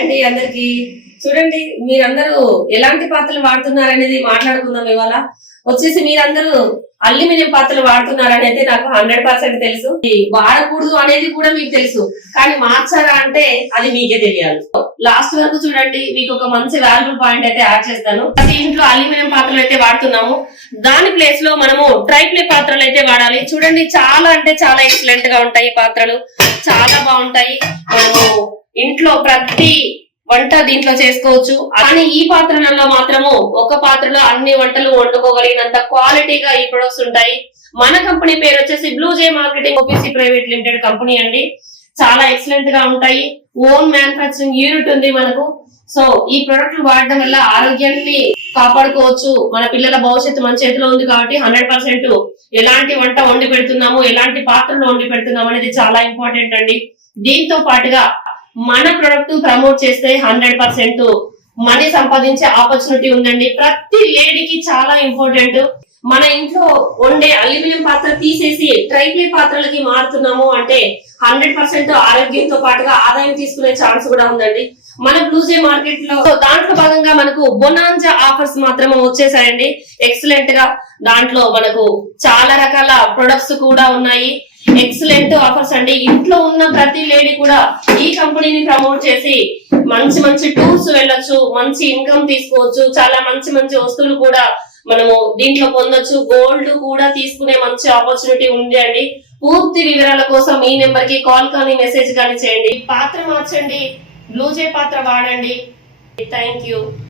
అండి అందరికి. చూడండి మీరందరూ ఎలాంటి పాత్రలు వాడుతున్నారనేది మాట్లాడుకుందాం. ఇవాళ వచ్చేసి మీరందరూ అల్యూమినియం పాత్రలు వాడుతున్నారని అయితే నాకు 100% తెలుసు. వాడకూడదు అనేది కూడా మీకు తెలుసు, కానీ మార్చారా అంటే అది మీకే తెలియాలి. లాస్ట్ వరకు చూడండి, మీకు ఒక మంచి వాల్యుబుల్ పాయింట్ అయితే యాడ్ చేస్తాను. ప్రతి ఇంట్లో అల్యూమినియం పాత్రలు అయితే వాడుతున్నాము, దాని ప్లేస్ లో మనము ట్రైప్లే పాత్రలు అయితే వాడాలి. చూడండి చాలా అంటే చాలా ఎక్సలెంట్ గా ఉంటాయి పాత్రలు, చాలా బాగుంటాయి. మనము ఇంట్లో ప్రతి వంట దీంట్లో చేసుకోవచ్చు. కానీ ఈ పాత్రలలో మాత్రము ఒక పాత్రలో అన్ని వంటలు వండుకోగలిగినంత క్వాలిటీగా ఈ ప్రొడక్ట్స్ ఉంటాయి. మన కంపెనీ పేరు వచ్చేసి blue jay marketing OPC private limited company అండి. చాలా ఎక్సలెంట్ గా ఉంటాయి. ఓన్ మ్యానుఫాక్చరింగ్ యూనిట్ ఉంది మనకు. సో ఈ ప్రొడక్ట్లు వాడడం వల్ల ఆరోగ్యాన్ని కాపాడుకోవచ్చు. మన పిల్లల భవిష్యత్తు మన చేతిలో ఉంది కాబట్టి 100% ఎలాంటి వంట వండి పెడుతున్నాము, ఎలాంటి పాత్రలు వండి పెడుతున్నాము అనేది చాలా ఇంపార్టెంట్ అండి. దీంతో పాటుగా మన ప్రొడక్ట్ ప్రమోట్ చేస్తే 100% మనీ సంపాదించే ఆపర్చునిటీ ఉందండి. ప్రతి లేడీకి చాలా ఇంపార్టెంట్. మన ఇంట్లో వండే అల్యూమినియం పాత్ర తీసేసి ట్రైప్లే పాత్రలకి మారుతున్నాము అంటే 100% ఆరోగ్యంతో పాటుగా ఆదాయం తీసుకునే ఛాన్స్ కూడా ఉందండి మన బ్లూజే మార్కెట్ లో. దాంట్లో భాగంగా మనకు బొనాంజా ఆఫర్స్ మాత్రమే వచ్చేసాయండి. ఎక్సలెంట్ గా దాంట్లో మనకు చాలా రకాల ప్రొడక్ట్స్ కూడా ఉన్నాయి. ఎక్సలెంట్ ఆఫర్స్ అండి. ఇంట్లో ఉన్న ప్రతి లేడీ కూడా ఈ కంపెనీని ప్రమోట్ చేసి మంచి మంచి టూర్స్ వెళ్ళొచ్చు, మంచి ఇన్కమ్ తీసుకోవచ్చు, చాలా మంచి మంచి వస్తువులు కూడా మనము దీంట్లో పొందొచ్చు. గోల్డ్ కూడా తీసుకునే మంచి ఆపర్చునిటీ ఉంది అండి. పూర్తి వివరాల కోసం ఈ నెంబర్ కి కాల్ కానీ మెసేజ్ కానీ చేయండి. పాత్ర మార్చండి, బ్లూజే పాత్ర వాడండి. Thank you.